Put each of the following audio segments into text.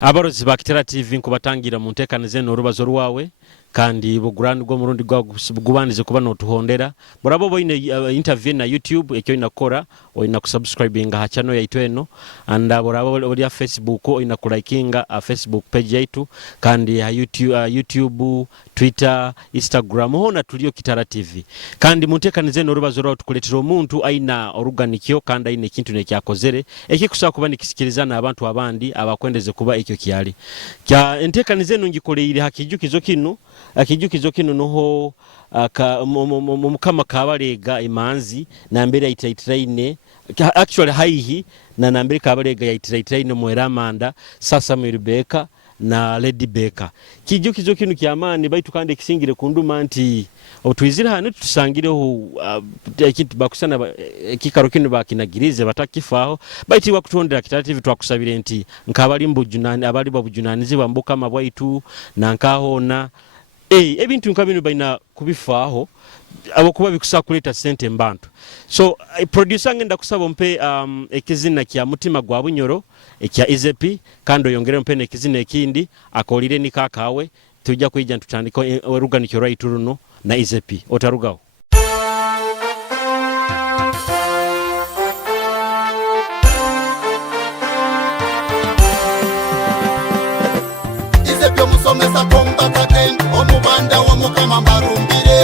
Abarozi ba Kitara TV nkubatangira mu ntekanize n'Orubazo rwawe kandi bugurani gwo murundi gubanize kuba no tuhondera burabo boine interview na YouTube ekyo inakora oina kusubscribinga ha channel yaitu eno anda burabo oli ya Facebook oina kulikinga Facebook page yaitu kandi ya YouTube Twitter Instagram hona tulio Kitara TV kandi mu ntekanize n'Orubazo rwawe tukuletera omuntu aina oruganikyo kandi aina kintu nekyakozere ekikusaba kuba nikisikilizana abantu abandi abakwendeze kuba ekyo kyali kya entekanize nungikoleire hakijukizo kinu noho mukama kabalega imanzi na mbere yaitiraine actually haihi na nambere kabalega yaitiraine mweramanda sasa Rebecca na Lady Baker kijukizo kinu kyamani baitu kandi kisingire kunduma nti otwizira hano tusangire ho ekintu bakusana kikaro kinu bakinagirize batakifaho baiti wakutondera Kitara TV twakusabire nti nkabali mbujunani abali babujunanizi bambuka mabwaitu na nkahona ebintu nkabinu baina kubifaho abo kuba bikusa kuleta sente mbantu so producer ngenda kusaba mpe ekizina kya mutima gwa bunyoro ekya Ezepi kando yongere mpe ekizina ekindi akolire ni kakawe tujja kwijja ntutandika oruganikyo right runo na Ezepi otarugaho Ezepi Omusomesa komba katen omubanda wamukama marumbire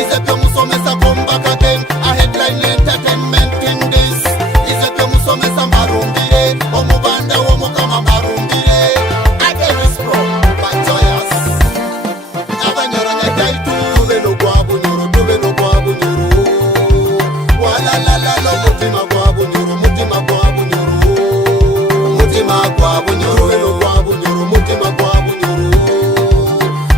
Ezepi Omusomesa komba katen a headline entertainment in this Ezepi Omusomesa marumbire omubanda wamukama marumbire Adelis pro Bajoyas abanyoro nyakaitu tubeno kwa bunyoro wala la la lo mutima kwa bunyoro mutima kwa bunyoro weno kwa bunyoro mutima kwa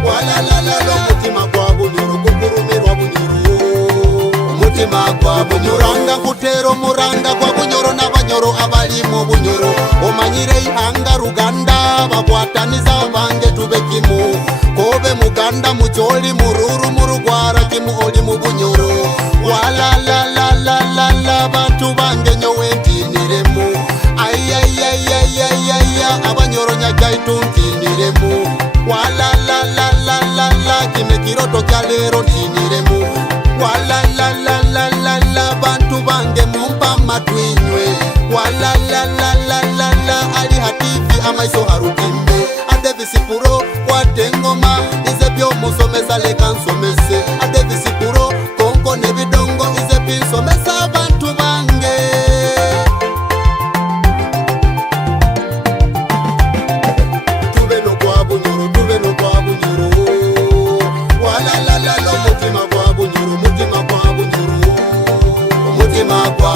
wala la la lo mutima kwa bunyoro kukurumirwa bunyoro mutima kwa bunyoro anga kutero muranga kwa bunyoro n'abanyoro abali mu bunyoro omanyire ihanga ruganda bakwataniza bange tubekimu kobe muganda mucholi mururu murugwara kimu oli mu bunyoro wala la la la la la bantu bange nyowe ntiniremu ayayayayayaya abanyoro nyagaitu ntiniremu wala la la la la la kime kiroto kya lero ntiniremu wala la la la la la bantu bange mumpa matwinywe wala la la la la la ali hativi amaiso harukimbe adevisipuro watengoma Ezepi Omusomesa lekansomese adevisipuro konko nebidongo Ezepi nsomesa bantu bange tubeno kwa bunyoro wala la la lo mutima kwa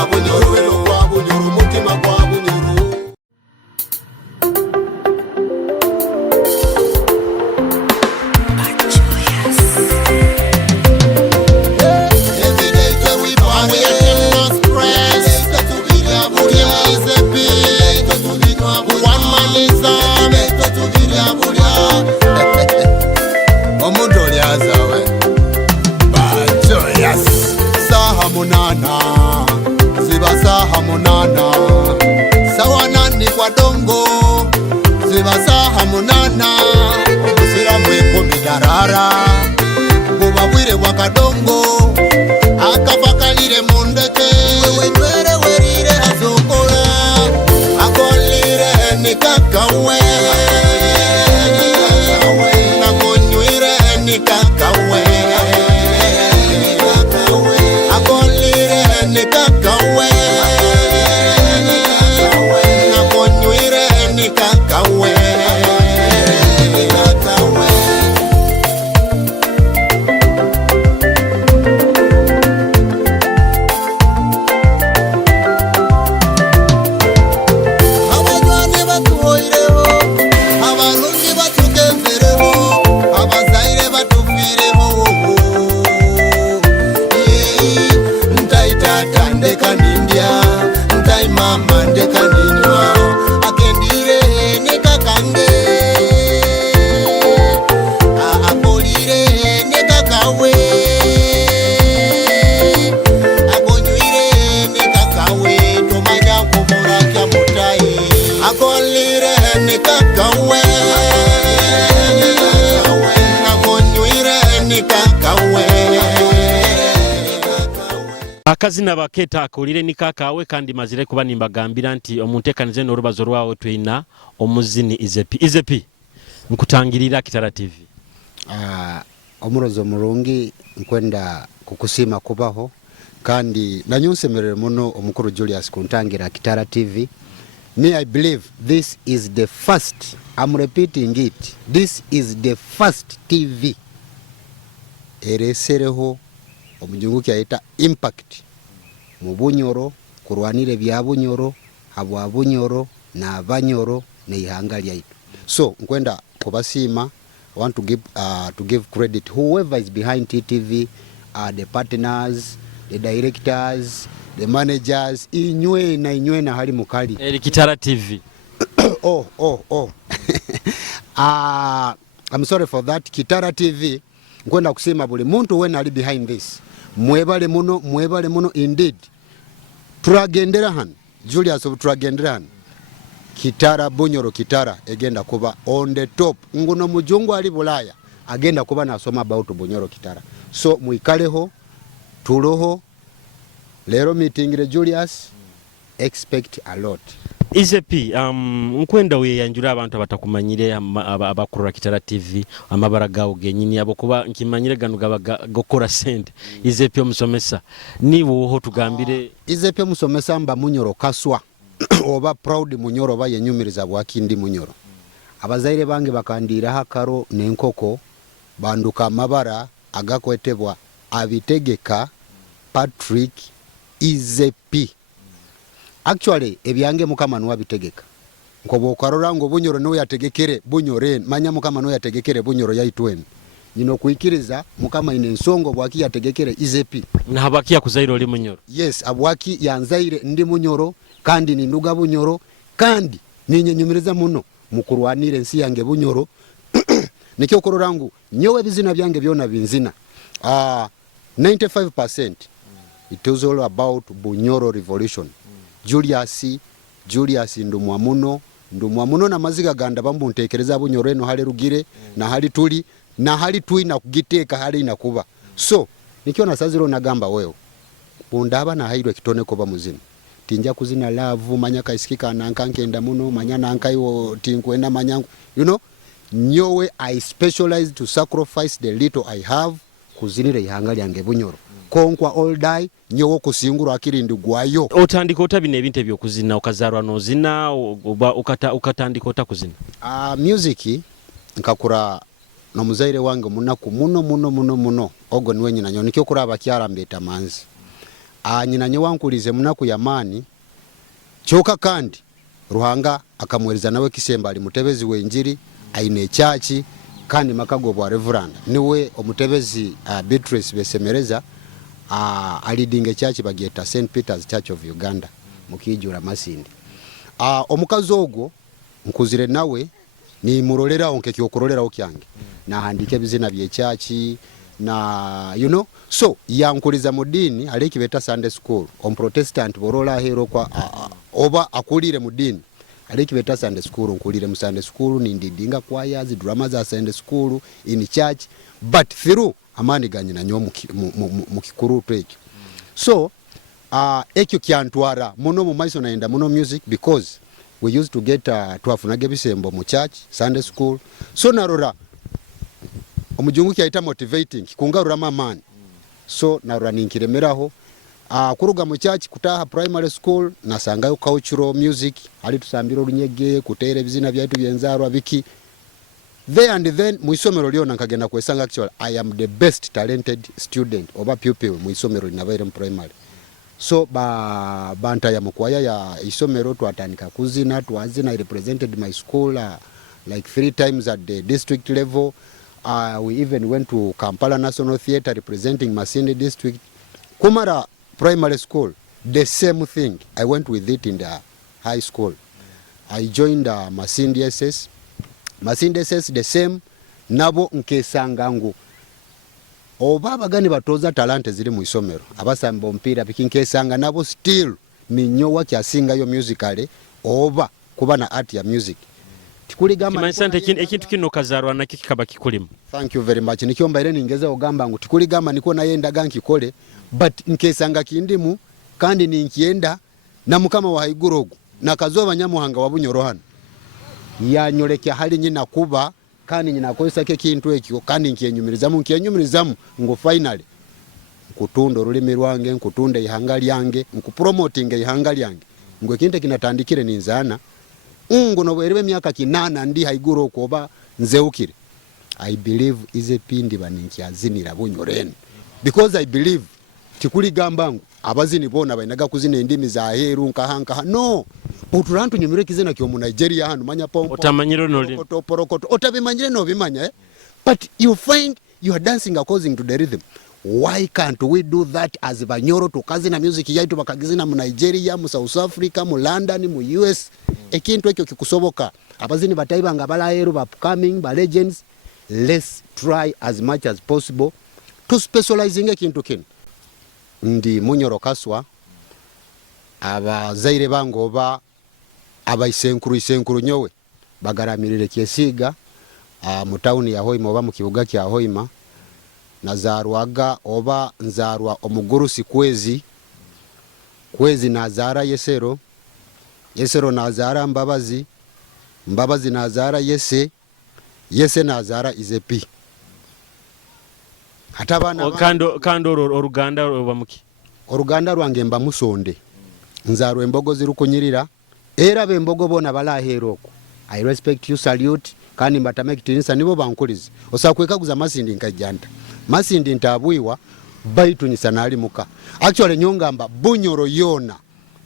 bunyoro weno kwa bunyoro mutima kwa bunyoro saha munana sawanani kwa dongo zibasaha munana omusira mweko midarara bubabwire wakadongo akafakalire mundeke wenywere werire azokola akolire nikakawe nakonywire nikakawe akolire nikakawe nakonywire nikakawe abanywanyi batuhoireho abarundi batugenzereho abazaire batufiye akazina baketa akolire ni kakawe kandi mazire kuba nimbagambira nti omuntekanize n'Orubazo rwawe twina Omuzini izepi nkutangirira Kitara TV. Omurozo mulungi nkwenda kukusima kubaho kandi nanyonsemerere muno omukuru Julius kuntangira Kitara TV. Me, I believe this is the first, I'm repeating it, this is the first TV eresereho omujungu kyaita impact mu bunyoro kurwanire bya bunyoro habwa bunyoro na abanyoro ne ihanga lyaitu. So nkwenda kubasima. I want to give credit whoever is behind TTV, the partners, the directors, the managers, inywe na hali mukali Kitara TV. oh I'm sorry for that. Kitara TV nkwenda kusema buli muntu wena ali behind this mwebale muno indeed. Turagendera han Julius of turagendera han Kitara bunyoro Kitara egenda kuba on the top. Nguno mujungu ali Bulaya agenda kuba nasoma about bunyoro Kitara. So muikaleho tuloho lero meeting Julius, expect a lot. Izepi nkwenda weyanjura abantu abatakumanyire abakurura Kitara TV amabara gawo genyini abo kuba nkimanyire ganu gokora sente. Izepi Omusomesa niwo ho tugambire. Izepi Omusomesa mba munyoro kaswa oba proud munyoro ba yenyumiriza bwakindi munyoro. Abazaire bange bakandira hakaro n'enkoko banduka amabara agakwetebwa abitegeka Patrick Izepi. Actually ebyange mukama no abitegeka nkobo okarora ngo bunyoro no yategekere bunyore manya mukama no yategekere bunyoro yaitwen nyino kuikiriza mukama ine nsongo bwaki yategekere Izepi na habakia kuzaire oli munyoro. Yes, abwaki yanzaire ndi munyoro kandi ni nduga bunyoro kandi ninyenyumiriza muno mukurwanire nsi yange bunyoro. Nikyo kororangu nyowe bizina byange byona binzina 95% it was all about bunyoro revolution. Julius ndumwa muno na maziga ganda bambu ntekereza bunyoro eno hali rugire na hali tuli na hali tuina kugiteka hali inakuba. So nikyo nasaziro nagamba wewe undaba na haidwe kitone koba muzini tinja kuzina love manya kaisikika nankangenda muno manya nankaiwo tinkwenda manyangu nyowe I specialize to sacrifice the little I have kuzinire ihanga lyange bunyoro konkwa all die nyowo kusinguru akirindi gwayo. Otandika otabine ebinte byokuzina okazarwa nozina ukatandika otakuzina. Music nkakura no muzaire wange munaku muno ogo niwe nyina nyo nikyo kura abakyara mbeta manzi. Nyina nyo wankulize munaku yamani choka kandi Ruhanga akamweriza nawe kisemba ali mutebezi wenjiri aine chachi kandi makago bwa reverend niwe omutebezi Beatrice Besemereza alidinge chachi bageta St Peter's Church of Uganda mukijura Masindi. Omukazi ogwo nkuzire nawe ni murolera onke kyokorolera okyange na handike bizina bye chachi na so yankuliza mudini aleki beta Sunday school on Protestant borola hero kwa oba akulire mudini aleki beta Sunday school nkulire mu Sunday school nindidinga choirs drama za Sunday school in church but through amani ganyina nyo mukikuru twekyo. So ekyo kyantwara muno mu maiso naenda muno music because we used to get twafunage bisembo mu church Sunday school. So narora omujungu kyaita motivating kungarura mamani. So narora ninkiremeraho kuruga mu church kutaha primary school nasangayo cultural music ali tusambira olunyege kutere bizina byaitu byenzarwa biki. There and then muisomero lyo nankagenda kwesanga actually I am the best talented student oba pupil muisomero linabaire mu primary. So banta ya mukwaya ya isomero twatandika kuzina twazina. I represented my school like 3 times at the district level. We even went to Kampala National Theatre representing Masindi district. Kumara primary school the same thing. I went with it in the high school. I joined Masindi SS. Masindi SS the same nabo nkesangangu obaba gani batoza talante ziri mu isomero abasamba mpira bikinkesanga nabo still ninyo wakyasinga yo musically oba kuba na art ya music tikuligamba kimanyisa nti ekintu kino kazarwa nakyo kikaba kikulimu. Thank you very much. Nikyo mbaire ningeze ogamba ngu tikuligamba niko naye ndaga nkikole, but nkesanga kindimu kandi ninkienda na mukama wa haiguru ogu nakazoba nyamuhanga wa Bunyoro yanyolekya hali nyina kuba kandi nyina koisa ke kintu ekyo kandi nkyenyumirizamu ngo finally nkutunda olulimi lwange, nkutunda ihanga lyange, nkupromoting ihanga lyange ngwe kinte kinatandikire ninzana ngo bwerebe myaka kinana ndi haiguru okoba nzeukire. I believe ize pindi baninkiazinira Bunyoreni because I believe tikuligamba ngu abazini bona bainaga kuzina endimi za heru nkahanka no uturantu nyumire kizena kyo mu Nigeria hanu manya pompo otamanyiro noli porokoto otabimanyire no bimanya but you find you are dancing according to the rhythm. Why can't we do that as Banyoro tukazina music yaitu bakagizina mu Nigeria, mu South Africa, mu London, mu US ekintu ekyo kikusoboka abazini batayibanga balaheru ba upcoming ba legends. Let's try as much as possible to specializing ekintu kino. Ndi Munyoro kaswa abazaire bango oba abaisenkuru nyowe bagaramirire kyesiga mu town ya Hoima oba mu kibuga kya Hoima nazarwaga oba nzarwa omugurusi kwezi nazara Yesero nazara Mbabazi nazara Yese nazara Izepi hatabana kando oruganda obamuki oruganda rwange mba Musonde nzarwe embogo zirukunyirira era bembogo bona balaheroko. I respect you, salute kandi mbatame kitinisa nibo bankulize osakwekaguza masindi nkajjanta masindi ntabwiwa baitunyisa nali muka actually nyongamba Bunyoro yona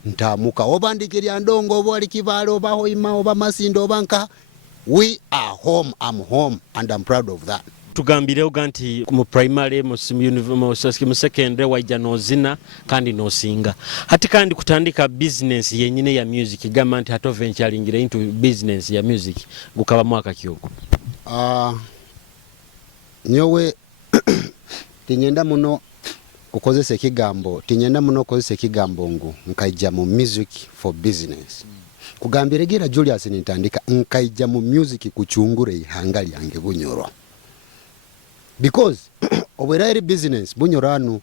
ntamuka obandikirya ndongo obo alikibalo oba Hoima oba Masindi oba nka we are home. I'm home and I'm proud of that. Tugambire uganti mu primary mu secondary wajja nozina kandi nosinga hati kandi kutandika business yenyine ya music gamba nti hato venturing into business ya music gukaba mwaka kyoko nyowe tinyenda muno ukozese kigambo ngu nkaija mu music for business kugambire gira Julius nitandika nkaija mu music kuchungure ihanga lyange Bunyoro because obwerairi business Bunyoranu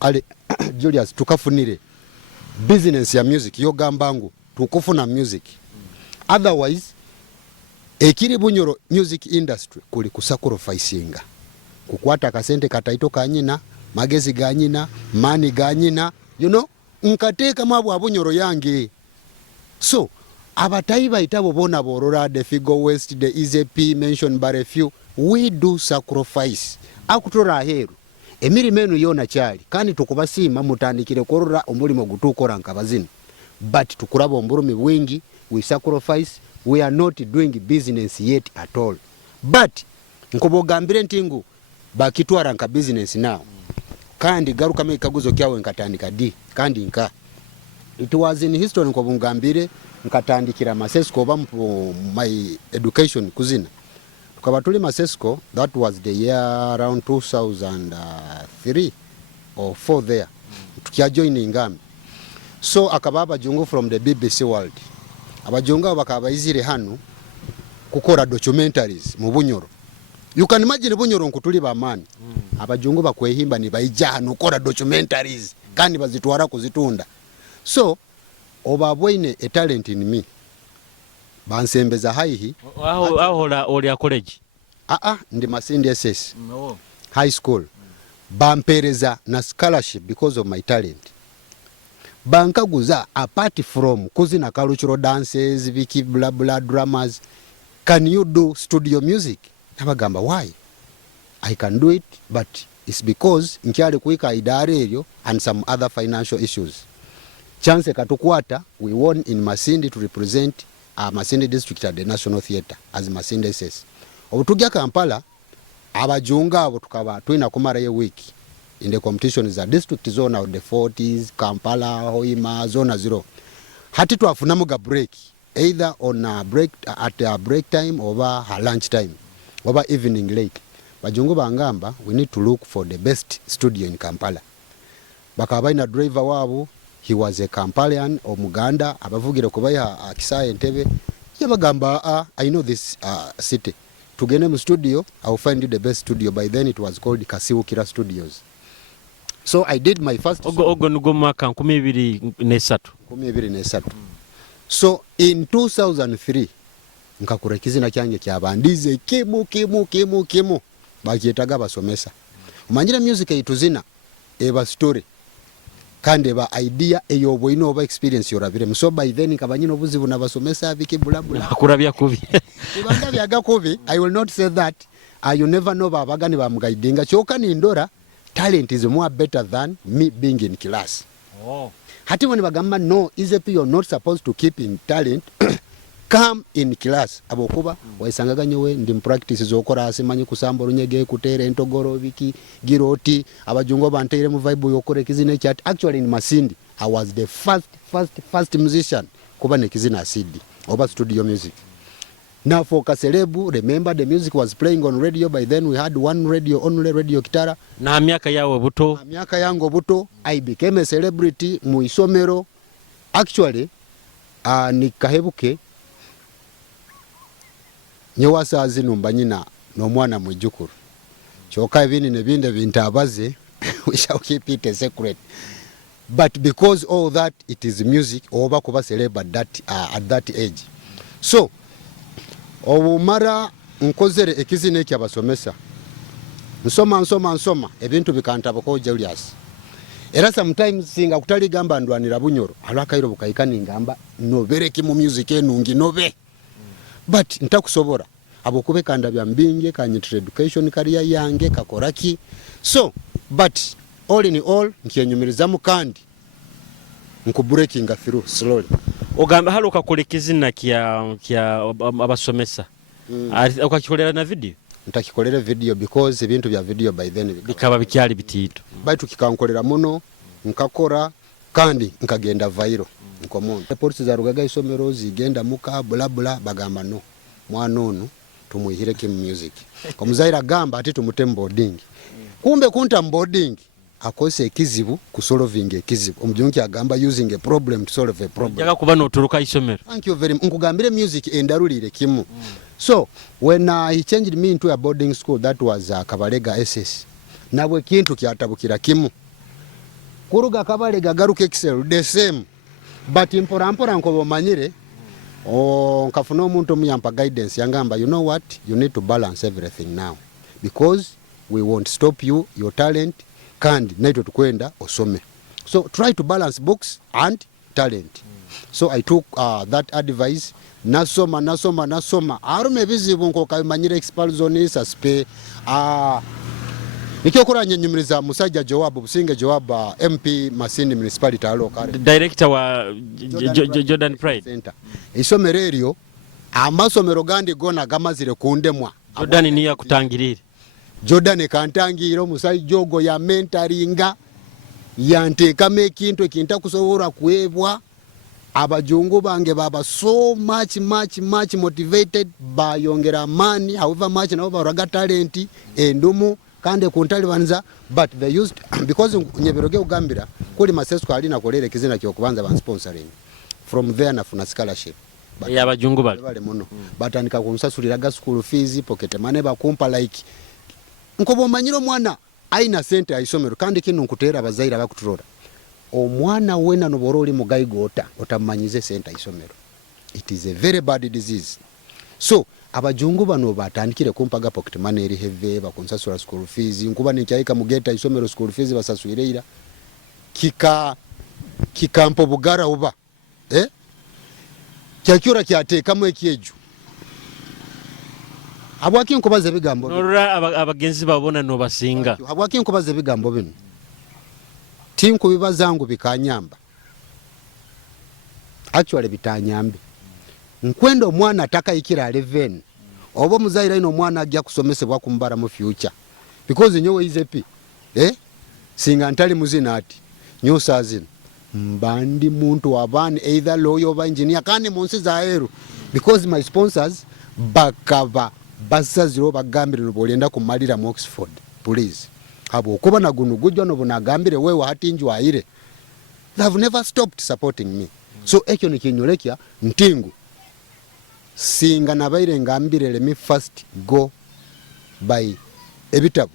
ale Julius tukafunire business ya music yo gambangu tukufuna music otherwise ekiri Bunyoro music industry kuli kusacrificing kukwata akasente kataito kanyina magezi ganyina mani ganyina nkateka mabwa Bunyoro yange so abataiba itabo bona borora the Figo West the Izepi mentioned by a few. We do sacrifice akutora heru emiri menu yona cyali kandi tukubasima mutandikire korora omulimo gutukora nkabazini but tukuraba omburumi bwingi we sacrifice. We are not doing business yet at all but nkobogambire ntingu bakitwara nka business now kandi garuka mekaguzo kyawe nkatandika di kandi nka it was in history nkobungambire nkatandikira Masesco oba my education kuzina tukaba tuli Masesco. That was the year around 2003 or 4 there tukia joining ngami so akaba abajungu from the BBC World abajungu bakaba izire hano kukora documentaries mu Bunyoro. You can imagine Bunyoro nkutuli bamani abajungu bakwehimba ni bayija hano kora documentaries kandi bazitwara kuzitunda so obabwine a talent in me bansembeza haihi ahola oli college ndi Masindi SS high school bampereza na scholarship because of my talent bankaguza apart from kuzina cultural dances viki blah blah dramas can you do studio music nabagamba why I can do it but it's because nkyali kuika idara eryo and some other financial issues chance katukwata we won in Masindi to represent Masindi district at the National Theatre as Masindi SS. Obutugya Kampala abajunga abo tukaba twina kumara ye week in the competition za district zone of the 40s Kampala Hoima zone 0 hati twafuna muga break either on a break at a break time or a lunch time or evening late bajungu bangamba we need to look for the best studio in Kampala bakaba ina driver wabo. He was a Kampalian or Muganda abavugire kubaya Kisaya Entebbe yabagamba I know this city tugende mu studio, I'll find you the best studio. By then it was called Kasiwukira Studios. So I did my first ogo nugo mwaka 2023. So in 2003 nkakura ekizina kyange kyabandize kimu bakyetaga Abasomesa. Umanyira music eyituzina eba story kandi eba idea eyobwoine oba experience yorabire. So by then nkabanyino obuzibu n'Abasomesa abiki bulabula akurabya kubi ibanga byaga kubi. I will not say that. You never know babagani bamugaidinga kyoka ni ndora. Talent is more better than me being in class. Hati when bagamba no, you're not supposed to keep in talent. Come in class. Abokuba waisangaga nyowe ndi practice zokora asimanyi kusamba runyege kutere entogoro biki giroti abajungo bantere mu vibe yokore kizine chat. Actually in Masindi I was the first musician kuba ne kizina asidi over studio music. Now for Kaselebu, remember the music was playing on radio. By then we had one radio, only Radio Kitara. Na miaka yawe buto. Na miaka yango buto. I became a celebrity mu isomero. Actually, nikahebuke nyewasa azinumba nyina n'omwana mwijukuru. Kyoka ebindi nebinde bintabaze. We shall keep it a secret. But because all that it is music, oba kuba celeb at that age. So obumara nkozere ekizine ky'Abasomesa nsoma ebintu bikantabako Julius. Era sometimes singa kutali gamba ndwanira bunyoro alwakairo bukayikani ngamba nobereki mu music enungi nobe but ntakusobora abokube kanda bya mbinge kanyitira education career yange kakoraki. So but all in all nkyenyumiriza mu kandi nku breaking through slowly. Ogamba halo kakolekizina kya Abasomesa. Ukakikolera na video? Ntakikolera video because ebintu bya video by then bikaba bikyali bitito. Baitu kikankolera muno nkakora kandi nkagenda viral nkomuntu. Reports za rugaga isomero zigenda muka bula bagamba no mwana ono tumuyihire kim music. Omuzaira gamba ati tumutem boarding. Kumbe kunta boarding akose ekizibu kusolving ekizibu. Omujunki agamba using a problem to solve a problem. Jaga kuba no turuka isomero. Thank you very much. Nkugambire music endarulire kimu. So when he changed me into a boarding school, that was Kabalega SS. Nabwe kintu kyatabukira kimu. Kuruga Kabalega garuka excel the same. But impora nkobo manyire nkafuna omuntu muyampa guidance yangamba, you know what, you need to balance everything now because we won't stop you your talent kandi naito tukwenda osome. So try to balance books and talent. So I took that advice. Nasoma arume bizibu nko kamanyire expulsion suspe nikyokora nyenyumiriza musajja Joab Businge Joab MP Masindi municipality alokale director wa Jordan Pride Center. Isomero eryo amasomero gandi gona gamazire kundemwa. Jordan niya kutangirira. Jordan kantangiro musajja ogo ya mentoringa yanteekame ekintu ekinta kusobora kuebwa. Abajungu bange baba so much motivated bayongera money however much na over talent endumu kande kuntali banza but they used because nyeberoge ugambira kuli masesko alina kolere kizina kyokubanza ban sponsoring from there nafuna scholarship ya abajungu bale muno but anika kunsasuliraga school fees pocket money bakumpa like nkobo manyiro mwana aina center aisomero kandi kinu nkutera abazaira bakuturora omwana wena noboroli mugayigota otamanyize center isomero. It is a very bad disease. So abajungu bano batandikire kumpaga pocket money eri heve bakonsasura school fees nkuba nikyayika mugeta isomero school fees basasuireira kikampo bugara uba kyakyura kyateekamu ekyeju abwaki nkubaze bigambo norra abagenzi babona no basinga abwaki nkubaze bigambo bino tinku bibazangu bikanyamba actually bitanyambe nkwenda omwana atakayikira 11 obo muzaira ino omwana ajja kusomesebwa kumbara mu future because nyowe izepi singa ntali muzina ati nyosa zino mbandi muntu wabani either lawyer or engineer kandi munsi zaeru because my sponsors bakava basaziro bagambire nobolenda kumalira mu Oxford please abo kuba na gunu gujwa no bunagambire wewe hatinju aire. They have never stopped supporting me. So ekyo nikinyolekya ntingu singa nabaire ngambire let me first go by ebitabu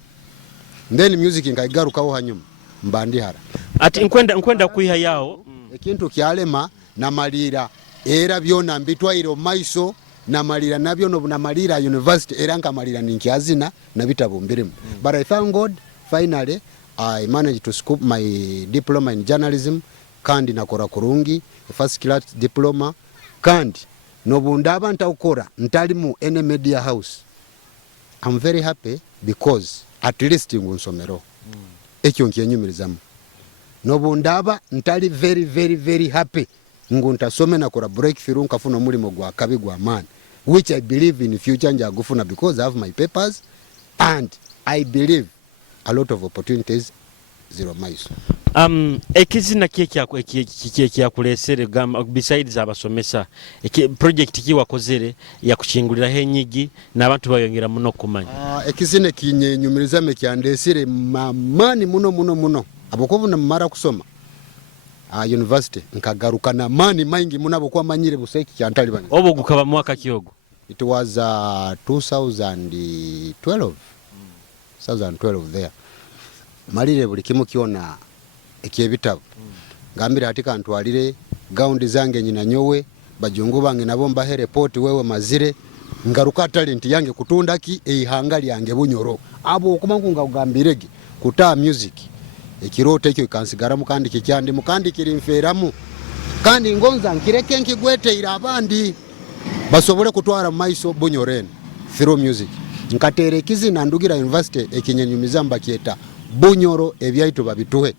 then music nkaigarukaho hanyuma mbandihara ati nkwenda kuiha yao ekintu kyalema namalira era byona mbitwaire maiso namalira nabyo namalira university era nkamalira ninkyazina na bitabu mbirimu but I thank God finally I managed to scoop my diploma in journalism kandi nakora kurungi first class diploma kandi nobundaba ntaukora ntalimu ene media house. I'm very happy because at least ngunsomero ekyo nkyenyumirizamu nobundaba ntali very happy nguntasome nakora breakthrough nkafuna mulimo gwa kabi gwa man which I believe in future njagufuna because I have my papers and I believe a lot of opportunities zero maiso. Ekizina kye kulesere besides abasomesa project ki wakozere ya kuchingulira henyigi n'abantu bayongera muno kumanya ekizina kinyenyumiriza me kyandesire mamani muno abokovu na mara kusoma university nkagaruka na mani maingi munabo kwa manyire buseki kyantali banye obo gukaba mwaka kyogo. It was 2012 there malire buli kimu kiona ekyebitabu ngambira atika ntwalire gaundi zange nyina nyowe bajungu bange nabo mbahe report wewe mazire ngaruka talent yange kutundaki eihangali yange bunyoro abo okumangu ngagambirege kuta music ekirote ekyo kansigara mukandi kikyandi mukandi kirimferamu kandi ngonza nkireke nkigwete ira abandi basobole kutwara maiso bunyorene through music nkatere kizina ndugira university ekinyenyumiza mbakieta bunyoro ebyaito babituhe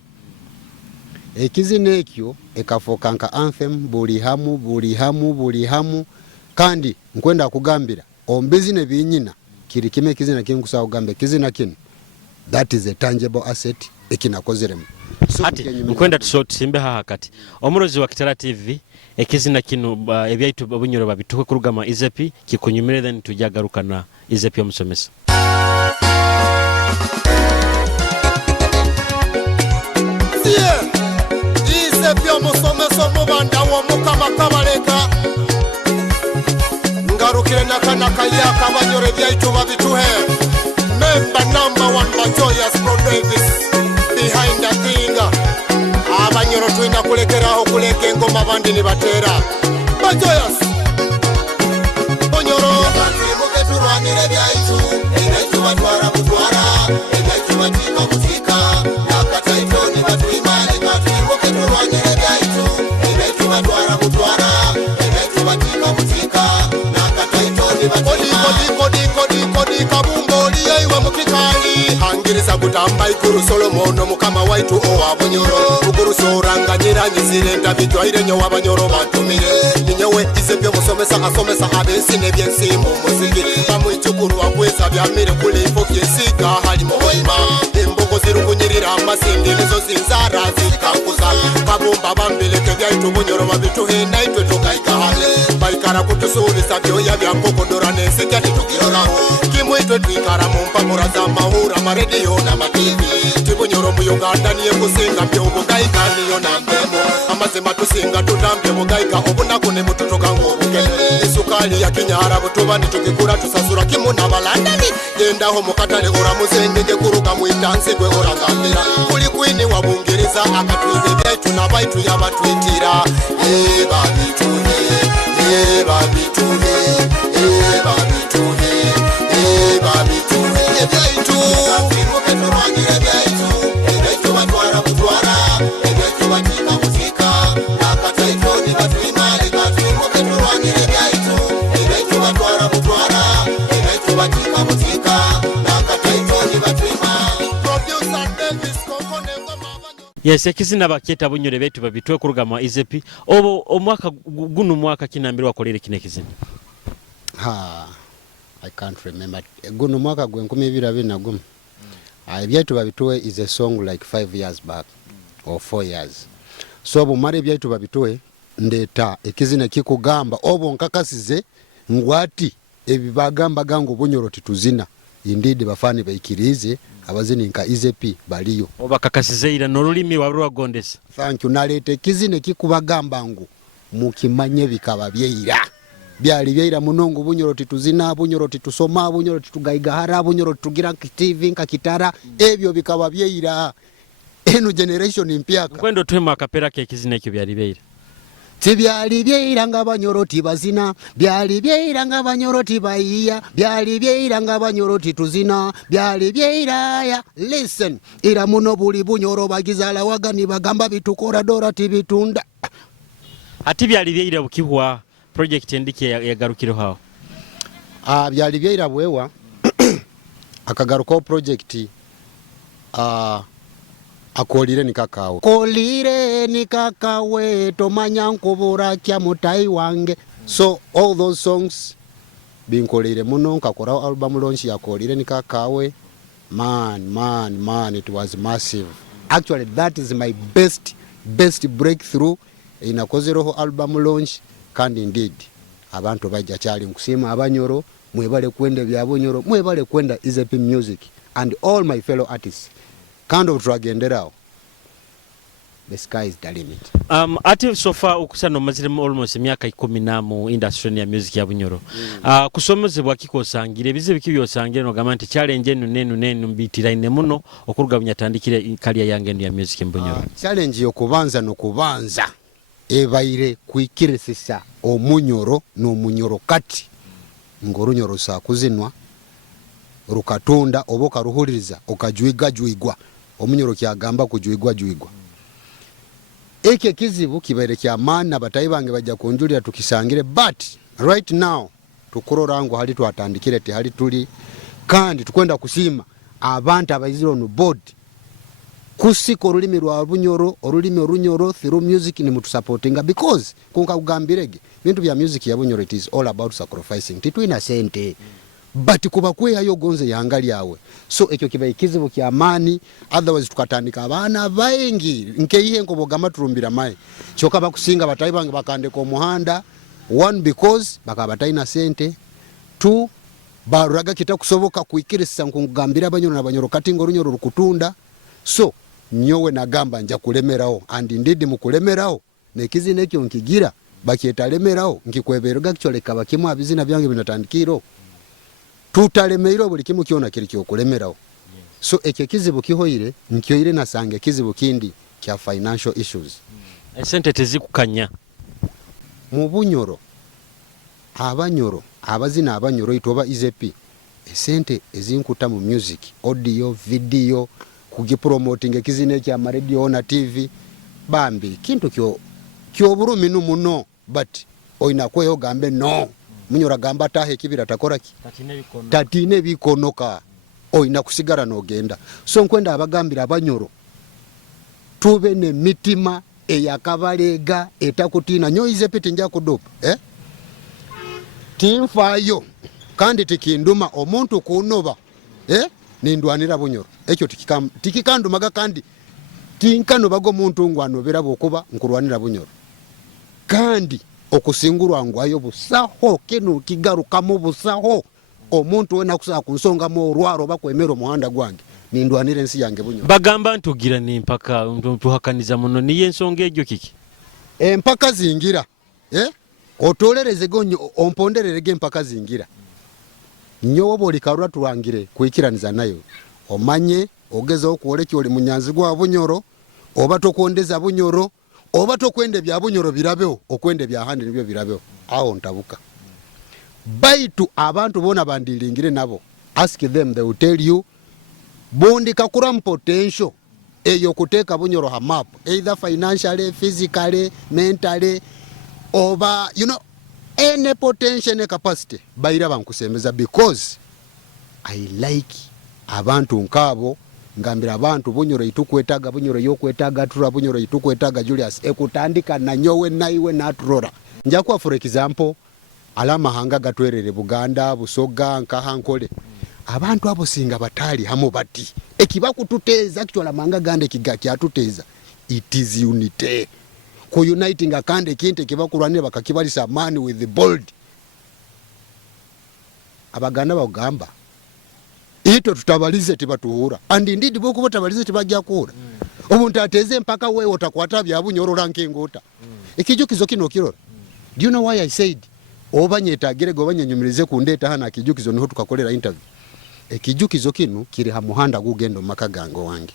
ekizina ekyo ekafoka nka anthem buli hamu kandi nkwenda kugambira ombizine binyina kiri kime kizina kinkusa kugambe kizina kino that is a tangible asset ekinakozeremu ati nkwenda tusimbe haha kati omurozi wa Kitara TV ekizina kino ebyaito bunyoro babituhe kurugama izepi kikunyumire then tujagarukana izepi Omusomesa. Izepi Omusomesa mubanda wo mukama kabaleka ngarukire nakanaka yaka banyore byaito babituhe member number 1 Bajoyas Pro Davis behind the thing abanyoro twina kulekeraho kuleke ngoma bandi ni batera Bajoyas bonyoro batimuke turwanire byaito ebyaito batwara mutwara ebyaito batika kutika nakataito ni batwimane batimuke turwanire byaito ebyaito batwara mutwara ebyaito batika kutika nakataito ni batwimane kodi kabumboli yewe mukikali hangirisa kutamba ikuru Solomono mukama waitu owa bunyoro ukuru soranga nyiranyizire ndabitwaire nyo wabanyoro batumire ninyowe Izepi Omusomesa asomesa abesi nebyensi mu muziki bamwichukuru akweza byamire kule ifo kyesiga hali muhoima embogo zirukunyirira amasindi nizo zinzara zikakuza kabumba bambeleke byaitu bunyoro babituhe naitwe tukaikahale baikara kutusulisa byoya byankokodora neseka tukiroraho kimwitwe twikara mu mpapura za mahura maredio na mativi tibunyoro mu Uganda niye kusinga by'obugaika niyo nambemo amazima tusinga tutambye bugaika obunakune mututuka ng'obugene isukali ya kinyara butubani tukikura tusasura kimu n'abalandani gendaho mukatale oramuzengege kuruka mwitansi gwe oragambira kuli kwini wabungiriza akatwize byaitu n'abaitu yabatwitira babituhe ebyaitu bafimuke turwanyire ebyaitu ebyaitu batwara mutwara ebyaitu batika kutika nakataito ni batwimale bafimuke turwanyire ebyaitu ebyaitu batwara mutwara ebyaitu batika kutika nakataito ni batwimale producer Davis kokone ngoma abanyo. Yes, ekizina bakyeta bunyoro betu babitwe kurugama Izepi obo omwaka guno mwaka kinambirwa kolere kine kizina I can't remember. Guno mwaka gwe 2021 ebyaitu babituwe is a song like 5 years back or 4 years. So bumare ebyaitu babituwe ndeta ekizina kikugamba obo nkakasize ngwati ebibagamba gango bunyoro tituzina indeed bafani baikirize abazini nka Izepi baliyo oba kakasize ira n'olulimi wabulwa gondesa. Thank you. Nalete ekizina kikubagamba ngo mukimanye bikaba byeira byali byeira munongo bunyoro tituzina bunyoro titusoma bunyoro titugaigahara bunyoro tugira TV nka Kitara ebyo bikaba byeira eno generation impyaka kwendo twema akapera ke kizina ekyo byali byeira tibyali byeira nga banyoro tibazina byali byeira nga banyoro tibayiya byali byeira nga banyoro tituzina byali byeira ya listen ira muno buli bunyoro bagizala wagani bagamba bitukora dora tibitunda ati byali byeira bukihwa project endike yagarukire hawo byali byeira bwewa akagaruka project akolire nikakawe kolire nikakawe tomanya nkubura kya mutai wange. So all those songs binkolire muno nkakora album launch ya kolire nikakawe. Man, it was massive. Actually that is my best breakthrough inakozeroho album launch. Kandi indeed abantu bajja cyali nkusima abanyoro mwebale kwenda byabonyoro mwebale kwenda Izep Music and all my fellow artists kind of turagenderao. The sky is the limit. Ati so far ukusana mazire almost emyaka 10 mu industry ya music ya bunyoro. Kusomezebwa kikosangire bize bikibyosangire no gamanti challenge nenu mbitiraine muno okuruga bunyatandikire career yange ya music mbunyoro. Challenge yo kubanza no kubanza ebaire kwikirisisa omunyoro no munyoro kati ngorunyoro sa kuzinwa rukatunda oboka ruhuriza okajuigwa omunyoro kyagamba kujuigwa eke kizibu kibaire kya mana batayi bange bajja kunjulira tukisangire but right now tukurorango hali twatandikire te hali tuli kandi tukwenda kusima abantu abayiziro no board kusiko olulimi lwa bunyoro olulimi orunyoro through music ni mutu supportinga because kunka kugambirege bintu bya music ya bunyoro it is all about sacrificing titwina sente but kuba kwe ayo gonze yangali yawe so ekyo kiba ikizibu kya amani otherwise tukatandika abana baengi nkeiye nkobogama turumbira mai choka bakusinga batayi bange bakande ko muhanda one because bakabataina sente two baraga kitakusoboka kuikirisa nkugambira abanyoro n'abanyoro katingo runyoro rukutunda so nyowe nagamba nja kulemerao and indeed mukulemerao nekizina ekyo nkigira bakyetalemerao nkikweberega kyoleka bakimu abizina byange binatandikiro tutalemeiro buli kimu kyona kiri kyokulemerao so ekyo kizibu kihoire nkyoire nasange kizibu kindi kya financial issues esente tezikukanya mu bunyoro abanyoro abazina abanyoro itoba Izep esente ezinkuta mu music audio video kugipromoting ekizine kya radio na TV bambi kintu kyo burumi muno but oina kweyo gambe no munyora gamba tahe kibira takora ki tatine bikonoka oina kusigara no genda so nkwenda abagambira abanyoro tube ne mitima eyakabalega etakutina nyo Izep tinja kudopa timfayo kandi tikinduma omuntu kunoba nindwanira bunyoro ekyo tikikandumaga kandi tinkano bago muntu ngwano berabo okuba nkurwanira bunyoro kandi okusingurwa ngwayo busaho kenu kigaruka mu busaho omuntu wena kusa kunsonga mu rwaro bakwemero muhanda gwange nindwanire nsi yange bunyoro bagamba ntugira ni mpaka tuhakaniza muno niye nsonga egyo kiki empaka zingira otolereze gonyo ompondererege empaka zingira nyowo boli karura tuwangire kuikiraniza nayo omanye ogeza okuoleki oli munyanzi gwa bunyoro oba tokondeza bunyoro oba tokwende bya bunyoro birabeo okwende bya handi nibyo birabeo aho ntabuka baitu abantu bona bandilingire nabo ask them they will tell you bondi kakura potential eyo kuteka bunyoro ha map either financially physically mentally oba you know any potential and capacity bayira bankusembeza because I like abantu nkabo ngambira abantu bunyoro itukwetaga bunyoro yokwetaga tura bunyoro itukwetaga Julius ekutandika na nyowe naiwe naturora njakwa for example alama hanga gatwerere Buganda Busoga nkahankole abantu abo singa batali hamo bati ekiba kututeza actually manga gande kigaki atuteza it is unity ku uniting akande kinte kiba kurwanira bakakibalisa man with the bold abaganda bagamba ito tutabalize tibatuhura and indeed boko botabalize tibajja kura omuntu ateze mpaka wewe otakwata bya bunyoro ranke ngota ikijukizo kino kirora do you know why I said oba nyetagire go banyenyumirize kundeta hana kijukizo niho tukakolera interview. Ekijukizo kinu kiri ha muhanda gugendo makagango wange.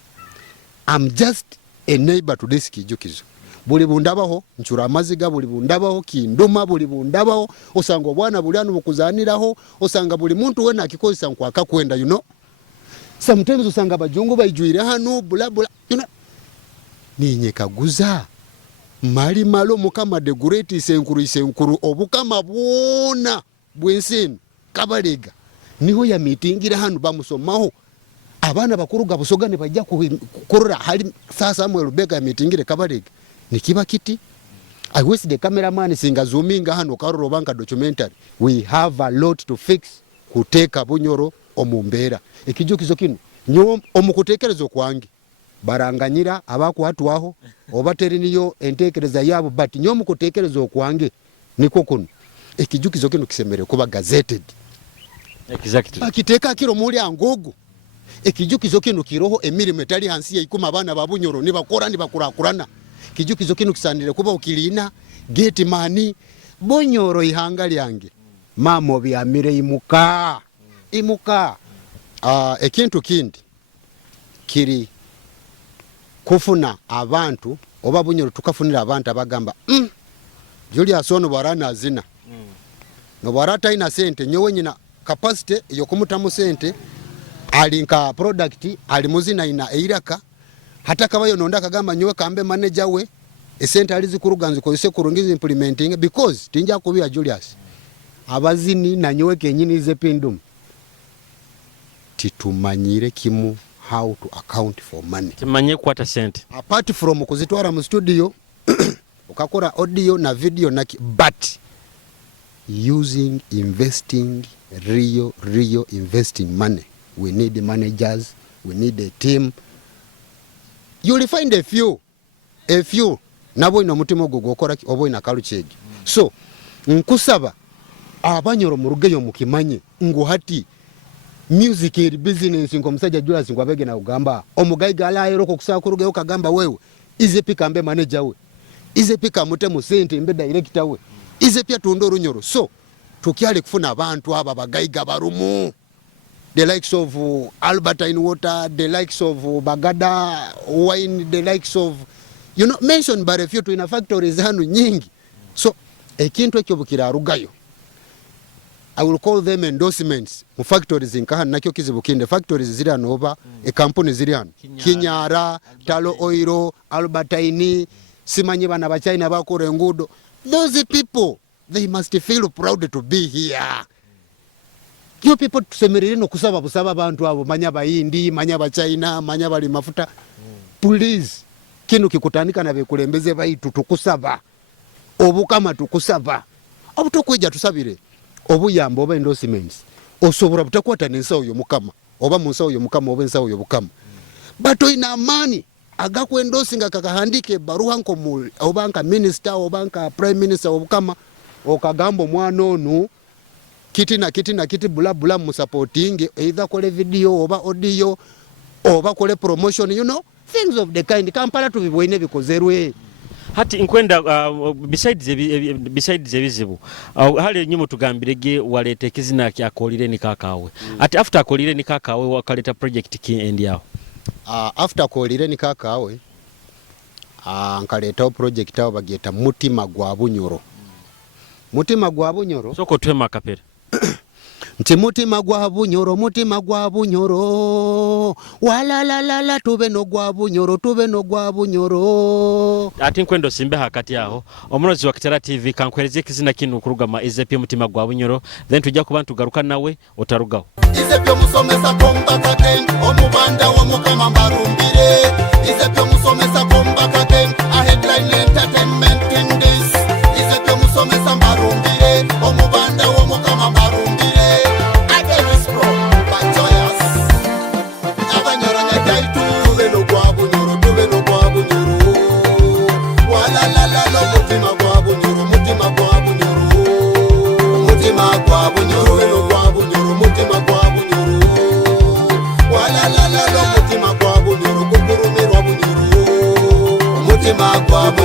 I'm just a neighbor to this kijukizo. Buli bundabaho nchura amaziga, buli bundabaho kinduma, buli bundabaho osanga bwana buli anu bukuzaniraho, osanga buli muntu wena akikozesa nkwaka kwenda, you know. Sometimes usanga bajungu bayijuire hano bula bula, you know. Ninye kaguza mali malo mukama de great isenkuru obukama bwona bwensin kabalega niho ya meetingira hano bamusomaho abana bakuruga busogane bajja kukorora hali sasa mu Rubega meetingire kabalega nikiba kiti. I wish the cameraman singa zoominga hano karoro banka documentary. We have a lot to fix kuteka Bunyoro omumbera ekijukizo kino nyo omukutekerezo kwange baranganyira abaku hatwaho obateri niyo entekereza yabo but nyo mukutekerezo kwange niko kuno ekijukizo kino kisemere kuba gazetted exactly akiteka kiro muri angogo ekijukizo kino kiroho emirimo etali hansi ya ikuma abana babunyoro ni bakora ni bakurakurana kijukizo kino kisandire kuba ukilina gate mani Bunyoro ihanga lyange mamo byamire imuka ekintu kindi kiri kufuna abantu oba Bunyoro tukafunira abantu abagamba Julius ono barana azina no barata ina sente nyowe nyina capacity yo kumutamu sente alinka product ali muzina ina eiraka hata kabayo nonda kagamba nyowe kambe manager we esente alizi kuruganzi ko ise kurungiza implementing because tinja kubiya Julius abazini na nyowe kenyini ze pindum titumanyire kimu how to account for money. Timanye kwata sente. Apart from kuzitwara mu studio ukakora audio na video na but using investing real investing money. We need managers, we need a team. You will find a few nabo ino mutimo gukora obo ina kaluchegi. So nkusaba Abanyoro mu rugeyo mukimanye nguhati music eri business ngo musajja Julius ngo abege na ugamba omugayiga alayero ko kusakuruge okagamba wewe ize pika mbe manager we ize pika mutemu sente mbe director we ize pia tundo Runyoro. So tukyale kufuna abantu aba bagayiga barumu, the likes of Albertine Water, the likes of Bagada Wine, the likes of mentioned by a few to ina factories hanu nyingi. So ekintu ekyo bukira rugayo I will call them endorsements mu factories inkaha nakyo kizibukinde factories ziri hano oba company ziri hano Kinyara, Talo Oil, Albertine, simanye bana ba China bakore ngudo. Those people they must feel proud to be here. You people tusemerere no kusaba busaba abantu abo manya ba Hindi, manya ba China, manya bali mafuta. Please kinu kikutanika na bekulembeze bayitu tukusaba obukama tukusaba obutokweja tusabire obuyambo oba endorsements osobora butakwata nensa oyo mukama oba munsa oyo mukama oba ensa oyo bukama bato ina amani agakwendosinga kakahandike baruha nko oba nka minister oba nka prime minister obukama okagambo mwana onu kiti bula mu supporting either kole video oba audio oba kole promotion things of the kind Kampala tubibwine bikozerwe hati inkwenda besides ebizibu hali nyumu tugambirege walete kizina kyakolire ni kakawe ati after akolire ni kakawe wakaleta project ki endi yao after akolire ni kakawe nkaleta project awo bageta mutima gwa Bunyoro soko twema kapera nti mutima gwa Bunyoro wala tube no gwa Bunyoro ati nkwendo simbe hakati yaho omunozi wa Kitara TV kankwereze kizina kinu kurugama izepe mutima gwa Bunyoro then tujja kuba ntugaruka nawe otarugaho izepe Omusomesa kombaka ken omubanda wa mukama mbarumbire izepe Omusomesa kombaka ken a headline entertainment in this izepe Omusomesa mbarumbire omubanda wa mukama mbarumbire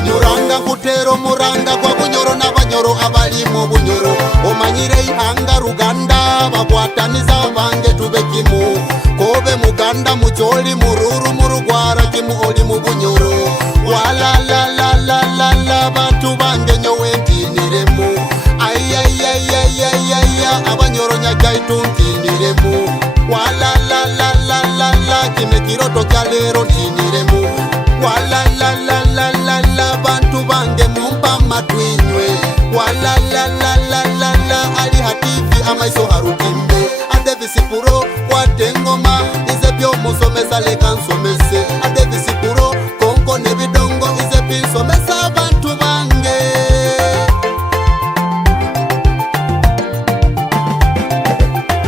muranga kutero muranga kwa Bunyoro na Banyoro abali mu Bunyoro tumanyire ihanga Ruganda bakwataniza bange tube kimu kobe muganda mucholi mururu murugwara kimu oli mu bunyoro wala la la la la la bantu bange nyowe ntiniremu ayayayayayaya abanyoro nyagaitu ntiniremu wala la la la la la kime kiroto kya lero ntiniremu wala la la la la la bantu bange mumpa matwinywe wala la la la la la ali hativi amaiso harutimbe adevisipuro watengoma izebyo Omusomesa leka nsomese adevisipuro konko nebidongo izebi nsomesa abantu bange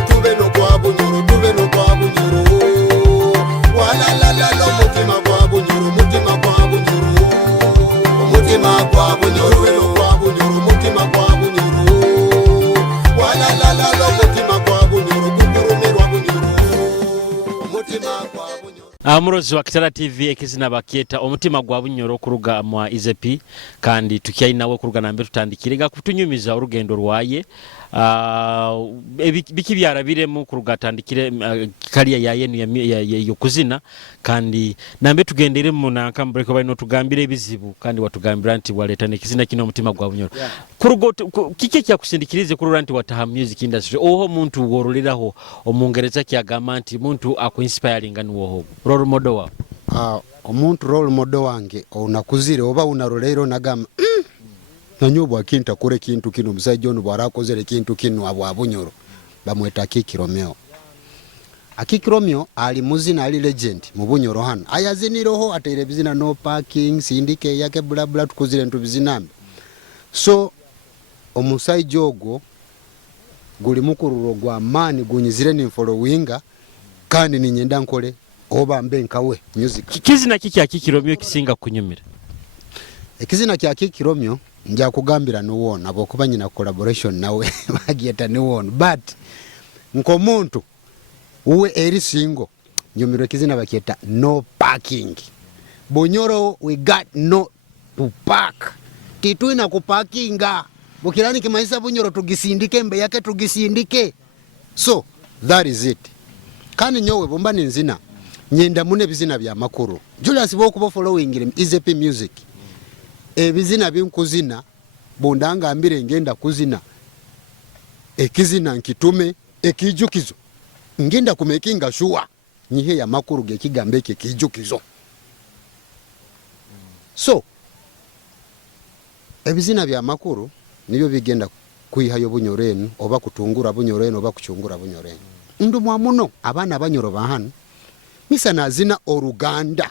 tube no kwa bunyoro wala la la la mutima kwa bunyoro mutima kwa bunyoro mutima kwa bunyoro no kwa bunyoro mutima kwa bunyoro wala la la la mutima kwa bunyoro kukurumirwa bunyoro mutima kwa bunyoro Amurozi wa Kitara TV ekizina bakieta omutima gwa bunyoro kuruga mwa Izepi kandi tukiyayi nawe kuruga nambe tutandikirega kutunyumiza urugendo rwaye biki byarabiremu kuruga tandikire kaliya yayenu ya kuzina kandi nambe tugendere mu nakambreko bano tugambire bizibu kandi watugambira nti waletane ekizina kino omutima gwa bunyoro kurugo kike kya kusindikirize kurura nti wataha music industry oho muntu woroleraho omungereza kyagamba nti muntu akuinspiring ani woho role model wa omuntu role model wange onakuzire oba unarolero nagamba nanyobwa kinta kure kintu kino musajja ono bwarakozere kintu kino abo abunyoro bamweta Kikiromeo Akikiromeo ali muzina ali legend mu bunyoro hano ayaziniroho atere bizina no parking sindike yake bla bla tukuzire ntu bizinambe so omusajja ogwo guli mukururo gwa mani gunyizire ni followinga kandi ninyenda nkole oba mbe nkawe music kizina kiki Akikiromeo kisinga kunyumira ekizina kya Kikiromeo nja kugambira nuwona bokuba nyina collaboration nawe bagieta nuwona but nko muntu uwe eri singo nyumiro kizina bakieta no parking bunyoro we got no to park tituina kuparkinga bukirani Kumanyisa bunyoro tugisindike mbe yake tugisindike so that is it kandi nyowe bomba ninzina nyenda mune bizina bya makuru Julius bokuba following Izepi music ebizina binkuzina bondanga ambire ngenda kuzina ekizina nkitume ekijukizo ngenda kumekinga sure nyihe ya makuru gekigambe ekijukizo so ebizina bya makuru niyo bigenda kuyihayo bunyorenu oba kutungura bunyorenu oba kuchungura bunyorenu ndu mwamuno abana banyoro bahano misa nazina Oruganda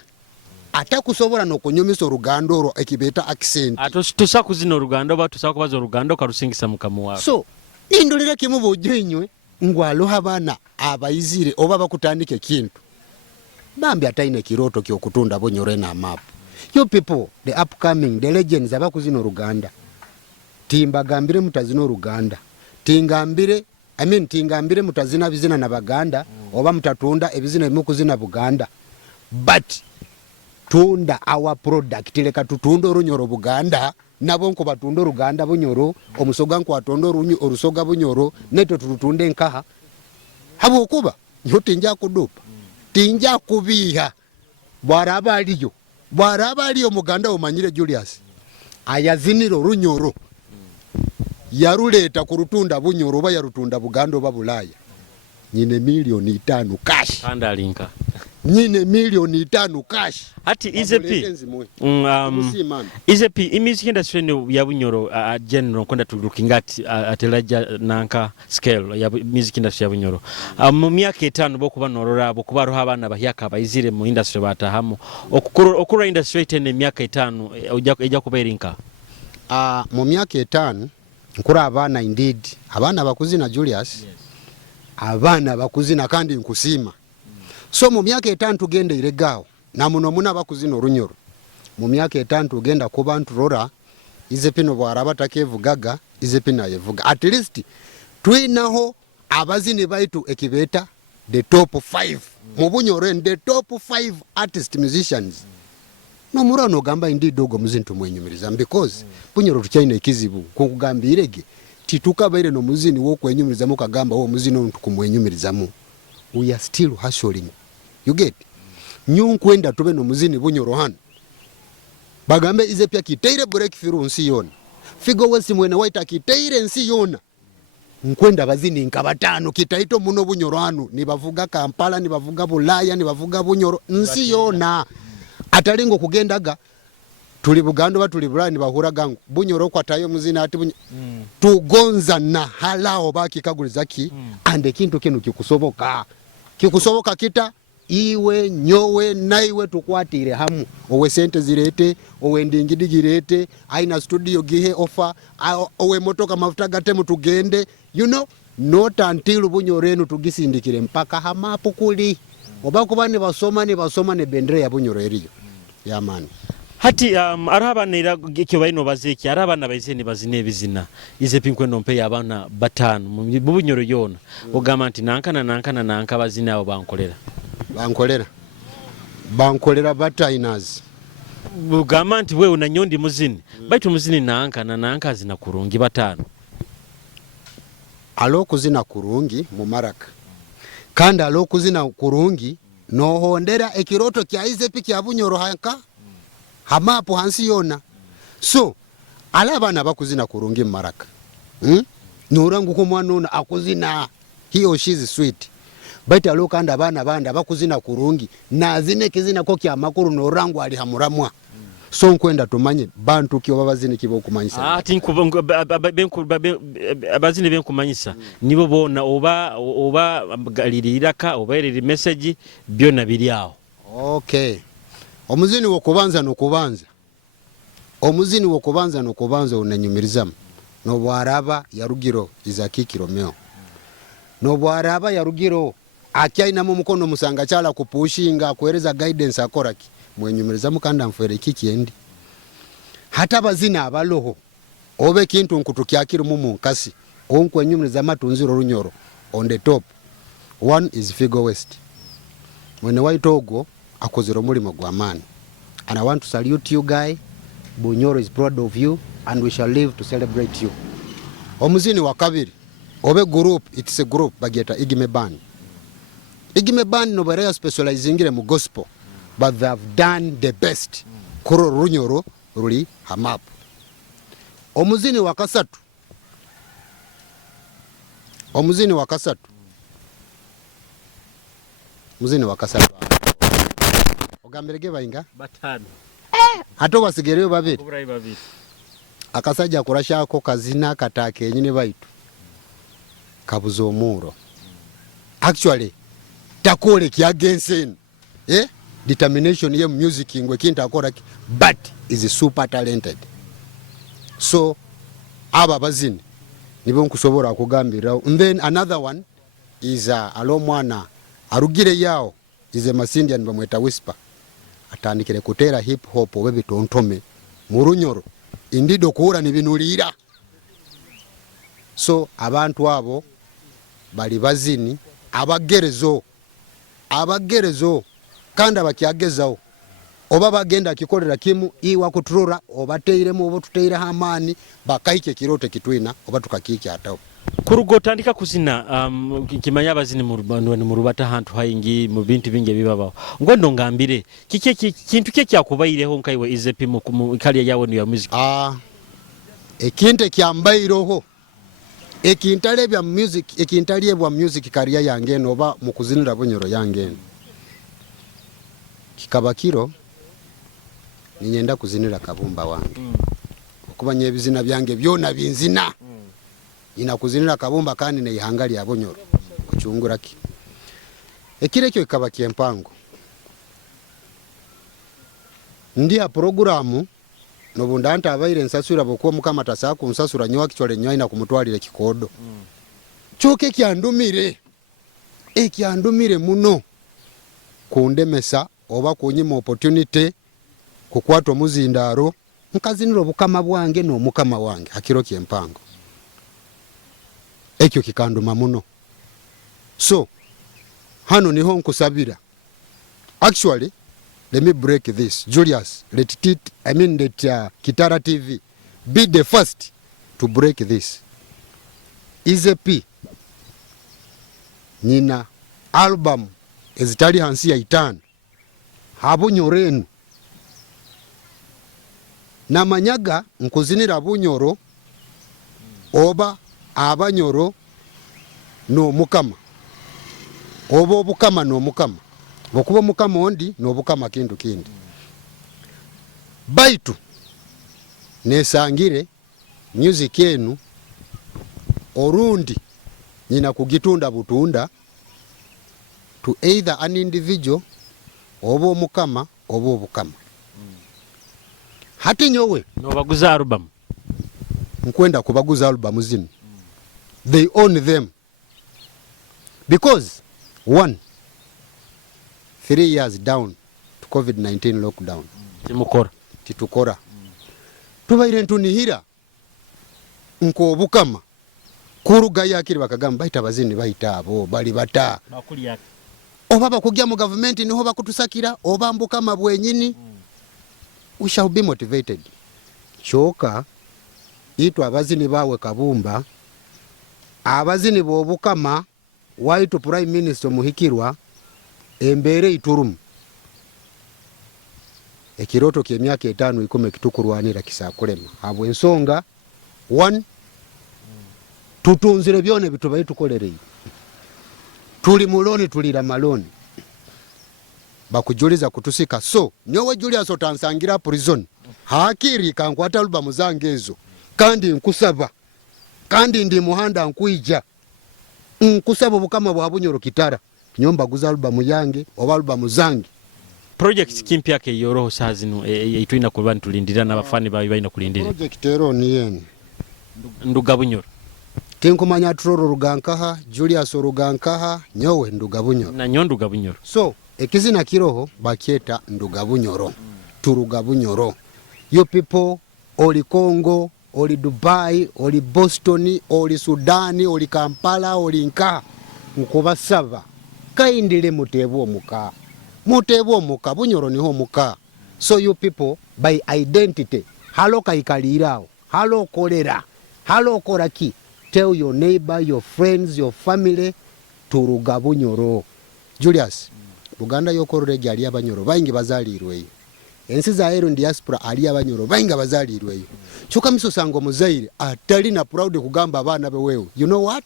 atakusobora nokunyumisa Oruganda oro ekibeta accent tusakuzina Oruganda oba tusakubaza Oruganda karusingisa mukamu wawe so indulira kimu bojenywe ngwalo habana abayizire oba bakutandike kintu bambi ataine kiroto kyokutunda bunyoro na map you people the upcoming the legends abakuzina Oruganda timba gambire mutazina Oruganda tingambire tingambire mutazina bizina na Baganda oba mutatunda ebizina bimukuzina Buganda but tunda our product leka tutundo runyoro Buganda nabo nko batundo Ruganda bunyoro omusoga nko atondo orusoga bunyoro neto tutunde nkaha habo kuba nyotinja kudupa tinja kubiha bwaraba aliyo Muganda omanyire Julius ayaziniro runyoro yaruleta kurutunda bunyoro ba yarutunda Buganda oba Bulaya nyine milioni 5 cash kandalinka nyine milioni 5 cash ati Izepi music industry ya bunyoro general konda tulukingati atelaja nanka scale ya music industry ya bunyoro mu myaka 5 bokuba norora bokuba roha abana bahyaka abayizire mu industry batahamo okura industry tene myaka 5 ejja kuberinka mu myaka 5 nkura abana indeed abana bakuzina Julius yes. Abana bakuzina kandi nkusima so mu myaka 5 tugenda iregao na muno muna bakuzina Orunyoro mu myaka 5 tugenda ku bantu rora Izepino bwaraba takevugaga Izepina yevuga at least twinaho abazini baitu ekibeta the top 5 mu Bunyoro the top 5 artist musicians no murano gamba indi dogo muzintu mwenyumiriza because Bunyoro tuchaine kizibu kukugambirege titukabaire n'omuzini w'okwenyumirizamu kagamba omuzini ono tukumwenyumirizamu. We are still hustling. You get? Nyunkwenda tube n'omuzini bunyoro hano. Bagambe ize pia kiteire breakthrough nsi yona. Figo West mwene waita kiteire nsi yona. Nkwenda bazini nka batano kitaito muno bunyoro hano. Nibavuga Kampala, nibavuga Bulaya, nibavuga bunyoro nsi yona. Atalingo kugendaga tuli Buganda ba tuli Bulaya nibahura gangu. Bunyoro kwatayo muzini ati tugonza na halao baki kagulizaki ande kintu kinu kikusoboka. Kikusoboka kita iwe nyowe naiwe tukwatire hamu owe sente zirete owe ndingidi aina studio gihe offer owe motoka mafuta gatemu tugende, you know, not until bunyorenu tugisindikire mpaka hamapu kuli obakuba ne basoma ne bendere ya bunyoro eriyo ya mani. Hati araba nira kibaino bazeki araba na bayizeni bazine bizina ize pinkwe nompe yabana batanu mu bunyoro yona ogama nti nanka bazina abo bankolera batainaz bugama nti wewe unanyondi muzini baitu muzini nanka zina kurungi batanu alokuzina kurungi mu maraka kandi alokuzina kurungi nohondera ekiroto kya ize piki ya bunyoro hanka hamapo hansi yona. So alabana bakuzina kurungi mu maraka nurangu ko mwana akuzina he or she is sweet. Baita lokanda abana banda bakuzina kurungi nazine kizina ko kya makuru no rangu ali hamuramwa. So nkwenda tumanye bantu kyo babazine kibo kumanyisa. Ati abazine ben kumanyisa nibo bona oba galiriraka oba eri message byona biri aho. Okay. Omuzini wokubanza no kubanza unanyumirizamu. No bwaraba yarugiro izakikiro meo. No bwaraba yarugiro akyaina mu mukono musanga chala kupushinga kuereza guidance akoraki mwenyumirizamu kanda mfere kikiendi. Hata bazina abaloho obe kintu nkutukyakiri mu munkasi onkwenyumiriza matunziro runyoro on the top. One is Figo West. Mwene waitogo akozero mulimo gwamani. And I want to salute you guy. Bunyoro is proud of you and we shall live to celebrate you. Omuzini wakabiri obe group, it's a group bageta Igime Band. Igime Band no barea specializingire mu gospel, but they have done the best. Kuro runyoro ruli hamapu. Omuzini wakasatu Muzini wakasatu ogamberege bayinga batano hato basigereyo babiri kuburayi babiri akasajja kurashako kazina katake nyine baitu kabuzo muro actually takole kiagensen determination ye music ingwe kinta akora but is super talented. So aba bazini nibo nkusobora kugambira. And then another one is alomwana arugire yao is a Masindian bamweta Whisper atandikire kutera hip hop obe tontome murunyoro indido kuura nibinulira. So abantu abo bali bazini abagerezo kanda bakyagezao oba bagenda kikolera kimu iwa kuturura oba teiremu oba tuteira hamani bakayike kirote kitwina oba tukakike atao kurugo tandika kuzina kimanya abazini mu rubata hantu hayingi mu bintu binge bibabaho ngondo ngambire kintu kyakubayireho nkaiwe izepi mu kali yawe ni ya music ekinte kyambairoho ekintale bya music ekintali bwa music career yange noba mu kuzinira bunyoro yange kikabakiro ninyenda kuzinira kabumba wange okubanye bizina byange byona binzina ina kuzinira kabumba kandi ne ihangali ya bunyoro kuchunguraki ekireke ikabaki empango ndia programu no bundanta abaire nsasura bokwo mukama tasaku nsasura nyowa kichwale nyowa ina kumutwalire kikodo choke kyandumire muno kundemesa oba kunyima opportunity kukwatwa muzindaro nkazinira obukama bwange no mukama wange akiro kyempango ekyo kikanduma muno. So hano niho nkusabira. Actually let me break this. Julius, let Kitara TV be the first to break this. Izepi nina album ezitali hansi ya 5 habunyoro enu namanyaga nkuzinira bunyoro oba abanyoro n'omukama oba obukama n'omukama bokuba omukama ondi n'obukama kintu kindi baitu nesangire music enu orundi nina kugitunda butunda to either an individual oba omukama oba obukama hati nyowe nobaguza album nkwenda kubaguza album zino they own them because 3 years down to COVID-19 lockdown titukora tubaire ntunihira nko obukama kuruga yakiri bakagamba baita bazini baita abo bali bata bakuli yake oba bakugya mu government niho bakutusakira oba mbukama bwenyini we shall be motivated choka itu abazini bawe kabumba abazini bobukama waitu prime minister muhikirwa embere iturum ekiroto ky'emyaka 5 10 kitukurwanira kisakulema habwe ensonga 1 tutunzire byone bitubaye tukolereye tuli muloni tulira maloni bakujuliza kutusika so nyowe Julius otansangira prison hakiri kankwata album zange ezo kandi nkusaba kandi ndi muhanda nkuija nkusaba bukama bwa bunyoro Kitara nyomba guza album yange oba album zange project kimpi yake yoroho sazino itwina kuba ntulindira n'abafani bawe bayina kulindira project ero ni yene nduga bunyoro tinkumanya troro rugankaha Julius rugankaha nyowe nduga bunyoro na nyonduga bunyoro so ekizina kiroho bakieta nduga bunyoro turuga bunyoro you people oli Congo oli Dubai oli Boston oli Sudani oli Kampala oli nka nkubasaba kaindile mutebo muka bunyoro niho muka so you people by identity halo kaikalirao halo kolera halo koraki tell your neighbor your friends your family turuga bunyoro Julius Buganda yokorore gyali abanyoro bayingi bazalirwe ensi za ero diaspora ali abanyoro bayingi bazalirwe chuka misosango muzaire atali na proud kugamba abana be wewe you know what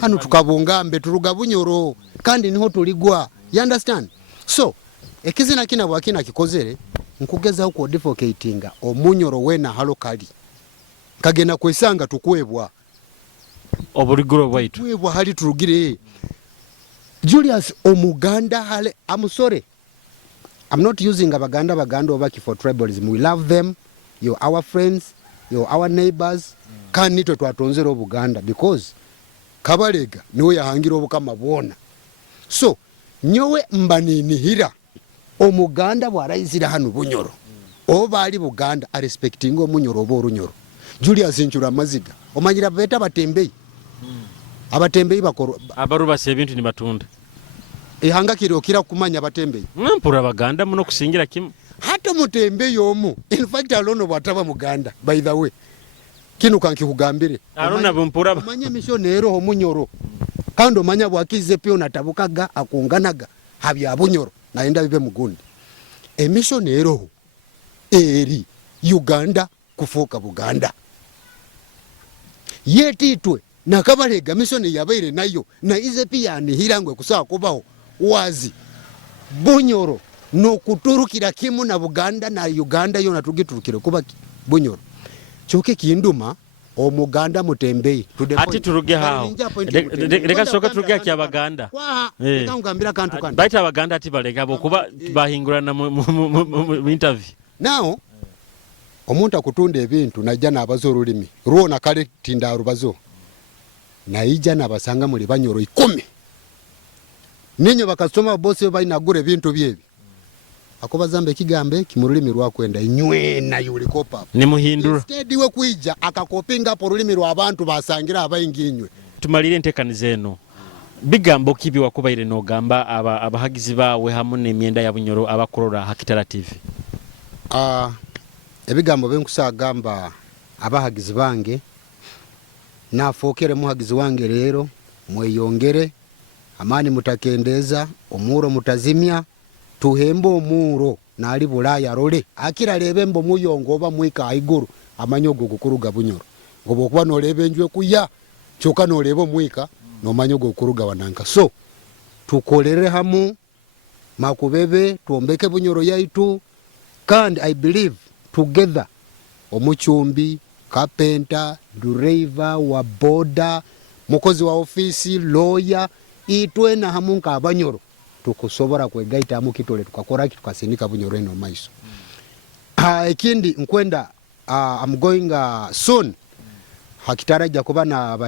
hano tukabungambe turuga bunyoro kandi niho tuligwa you understand so ekizina kina bwakina kikozere nkugeza uko advocatinga omunyoro wena halo kali kagena kwesanga tukwebwa obuliguro bwaitu twebwa hali turugire Julius omuganda hale I'm sorry I'm not using abaganda over for tribalism we love them you're our friends you're our neighbors kandi nitwe twatonzera obuganda because kabalega niwe yahangira obukama bwona so nyowe mbaninihira omuganda bwaraizira hano bunyoro oba ali buganda a respecting omunyoro oba orunyoro Julius nchura maziga omanyira beta batembei abatembei bakoro abarubase ebintu ni batunda ehanga kirokira kumanya batembei mpura baganda muno kusingira kimu hata mutembei omu in fact alono bwataba muganda by the way kinu kanki kugambire arona bumpura manye missionero omunyoro kando manya bwakize pyo natabukaga akunganaga habya bunyoro naenda bibe mugundi emissionero eri Uganda kufoka Buganda yetitwe nakabalega mission yabaire nayo na ize pia ni hirangwe kusaa kubaho wazi bunyoro no kuturukira kimu na Buganda na Uganda yo natugiturukire kuba bunyoro choke kinduma omuganda mutembei ati turuge hao reka soka turuge kya baganda ngambira kantu kandi baita baganda ati balega bokuba bahingurana mu interview now omuntu akutunda ebintu najja n'abazorulimi ruona kale tinda Orubazo naija nabasanga muri banyoro 10 ninyo bakasoma bose bayinagura ebintu byebi akobazambe kigambe kimurulimi rwakwenda inywena yulikopa ni muhindura instead we kuija akakopinga po rulimi rwa abantu basangira abayinginywe tumalire ntekanize eno bigambo kibi wakubaire no gamba abahagizi bawe hamune emyenda ya bunyoro abakorora Hakitara TV ebigambo benkusagamba abahagizi bange nafokere muhagizi wange rero mweyongere amani mutakendeza omuro mutazimya tuhembe omuro nali bulaya role akira lebe mbo muyongo oba mwika aiguru amanyogo kukuruga bunyoro ngobo okuba nolebe njwe kuya choka nolebe mwika no manyogo kukuruga wananka so tukolere hamu makubebe tuombeke bunyoro yaitu kandi I believe together omuchumbi carpenter driver wa boda mukozi wa ofisi lawyer itwena hamu nka abanyoro tukusobora kwegaita amu kitole tukakora tukasinika bunyoro eno maiso ekindi nkwenda I'm going soon Kitara jakuba na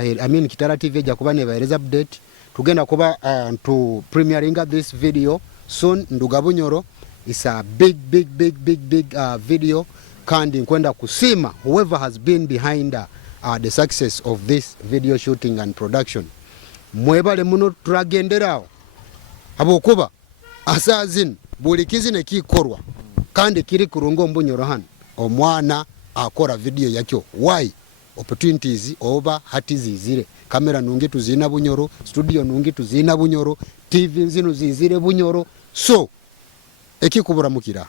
Kitara TV jakuba ne bahereza update tugenda kuba to premiering this video soon nduga bunyoro is a big video kandi nkwenda kusima whoever has been behind the success of this video shooting and production mwebale muno turagenderao abokuba asazin bulikizi ne kikorwa kandi kiri kurungo mbunyoro hano omwana akora video yakyo why opportunities over hati zizire kamera nungi tuzina bunyoro studio nungi tuzina bunyoro TV nzino zizire bunyoro so ekikubura mukira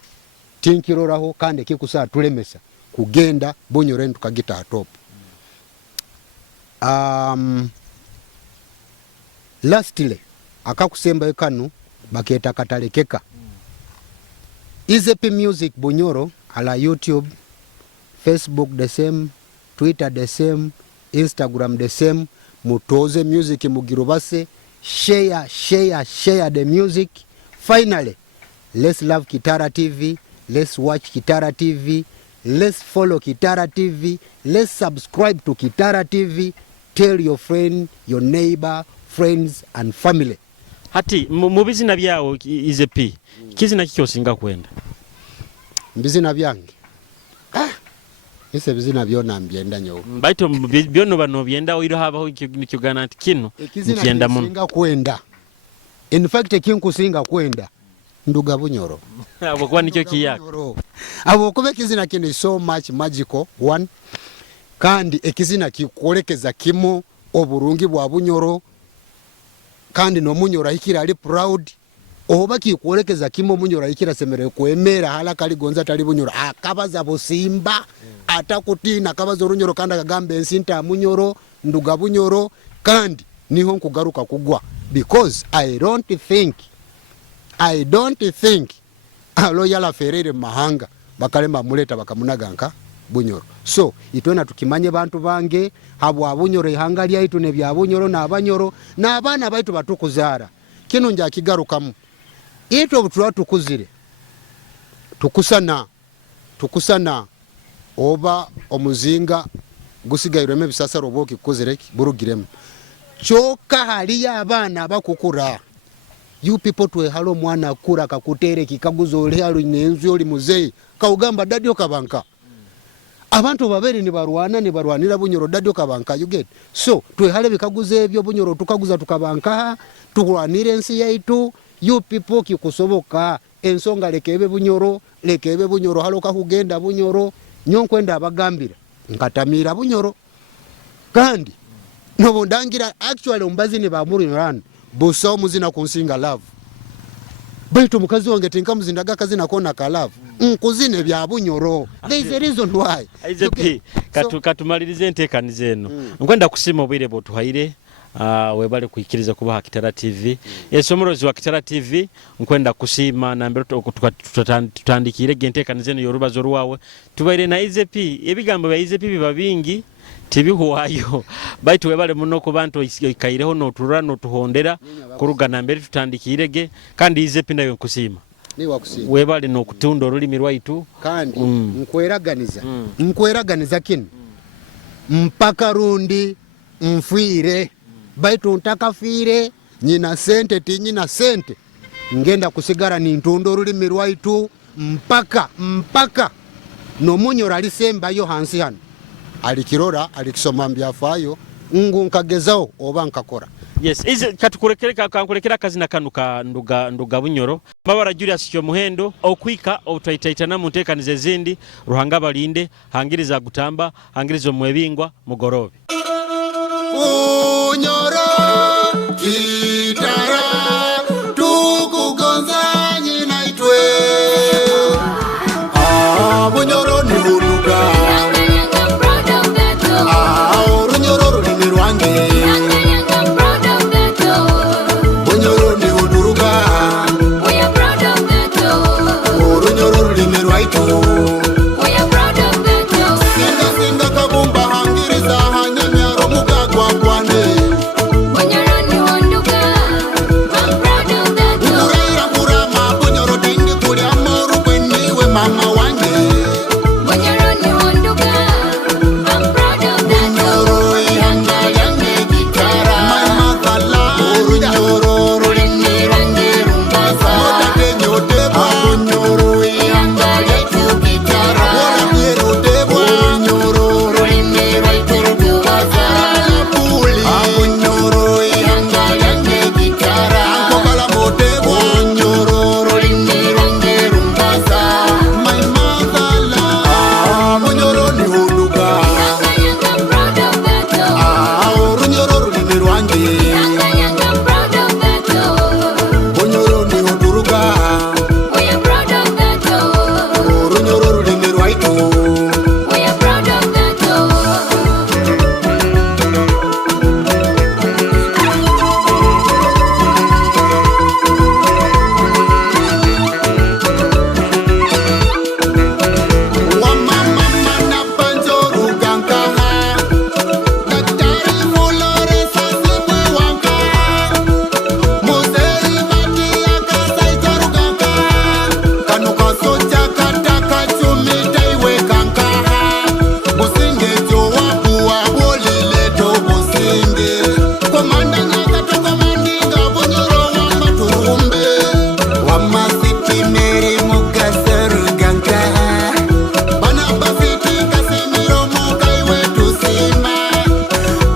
tinkiroraho kandi ekikusa tulemesa kugenda bunyoro ntukagita top lastly akakusemba ekanu baketa katalekeka Easy Music bunyoro ala YouTube Facebook the same Twitter the same Instagram the same mutoze music mugirubase share the music finally let's love Kitara TV let's watch Kitara TV let's follow Kitara TV let's subscribe to Kitara TV tell your friend your neighbor friends and family hati mubizina byao Easy kizina kikyo singa kwenda mbizina byange ese bizina byona mbyenda nyo baito byono bano byenda oiro habaho nikigana ati kino nkyenda muno singa kwenda in fact kinkusinga kwenda nduga bunyoro abo kwa nicyo kiyaka abo kube kizina kino so much magical one kandi ekizina kikolekeza kimo oburungi bwa bunyoro kandi no munyoro ikira ali proud oba kikolekeza kimo munyoro ikira semere kwemera hala kali gonza tali bunyoro akabaza busimba atakutina kabazo runyoro kanda kagambe ensinta munyoro nduga bunyoro kandi niho nkugaruka kugwa because I don't think alo yala ferere mahanga bakalemba muleta bakamunaganka bunyoro so itwena tukimanye bantu bange habwa bunyoro ihanga lya itu ne bya bunyoro na abanyoro na abana baitu batukuzara kino nja kigarukamu ito butwa tukuzire tukusana oba omuzinga gusigaireme bisasa roboki kuzireki burugiremo choka hali ya abana bakukura you people to halo mwana kura kakutere kikaguzole halo inenzu oli muzei kaugamba dadio kabanka abantu babiri ni barwanira bunyoro dadio kabanka you get so twehale bikaguze ebyo bunyoro tukaguza tukabanka tukulwanire ensi yaitu you people kikusoboka ensonga lekebe bunyoro halo kahugenda bunyoro nyonkwenda abagambira nkatamira bunyoro kandi no ndangira actually umbazini ba muri ran buso muzina kunsinga love baitu mukazi wange tinka muzindaga kazi nakona ka love nkuzine bya bunyoro there is a reason why Easy katumalirize entekani zeno nkwenda kusima obwire botuhaire webale kuikiriza kuba Kitara TV esomorozi wa Kitara TV nkwenda kusima na mbere tutandikire gentekani zeno yorubazo ruwawe tubaire na Easy ebigambo bya Easy biba bingi tibihuwayo baitu webale muno ku bantu ikaireho no turano tuhondera kurugana mbere tutandikirege kandi Easy nayo kusima ni wakusima webale no kutunda olulimi rwaitu kandi nkweraganiza kino mpaka rundi mfire baitu ntakafire nyina sente tinyina sente ngenda kusigara ni ntundo olulimi rwaitu mpaka no munyoro alisemba yo hansi hano alikirora alikisoma mbyafayo nkagezao oba nkakora yes is kankurekera kazi nakanuka nduga bunyoro mabara Julius cyo muhendo okwika otwaitaitana mu ntekanize zindi ruhanga balinde hangiriza gutamba hangirizo mwebingwa mugorobe Bunyoro Kitara tukugonza nyina itwe. Bunyoro ni huduka. Orunyoro rulimi rwange. Bunyoro ni huduruka. Orunyoro rulimi rwaitu. Singa kabumba hangiriza hanyamyaro mugagwa kwane. Ukuraira kurama bunyoro dindi kulya moru kweniwe mama wange. Bunyoro ihanga yange Kitara. My mother land. Orunyoro rulimi rwange rumbaza. Motate nyotebwa. Bunyoro ihanga yetu Kitara. Wala miero tebwa. Bunyoro rulimi rwaitu rumbaza. Puli. Bunyoro ihanga yange Kitara. Ankokala motebwa. Bunyoro rulimi rwange rumbaza. My mother land. Bunyoro ni huduka. Orunyoro rulimi rwange. Bunyoro ni huduruka. Orunyoro rulimi rwaitu. Wamama mana panjoru gankaha. Daktari Flores asibwe wanka. Musei mati akasaijaru gankaha. Kanuka soja kataka chumi taiwe gankaha. Businge jowabu wa boli leto businge. Komanda nyaka toka mandinga Bunyoro wama turumbe. Wama siti meri mugasaru gankaha. Bana basiti kasimiro mukai wetu sima.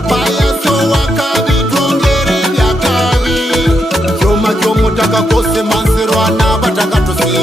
Baya so wakabi tungere vya kavi. Choma chomu taka kose mansiro anaba taka tusi.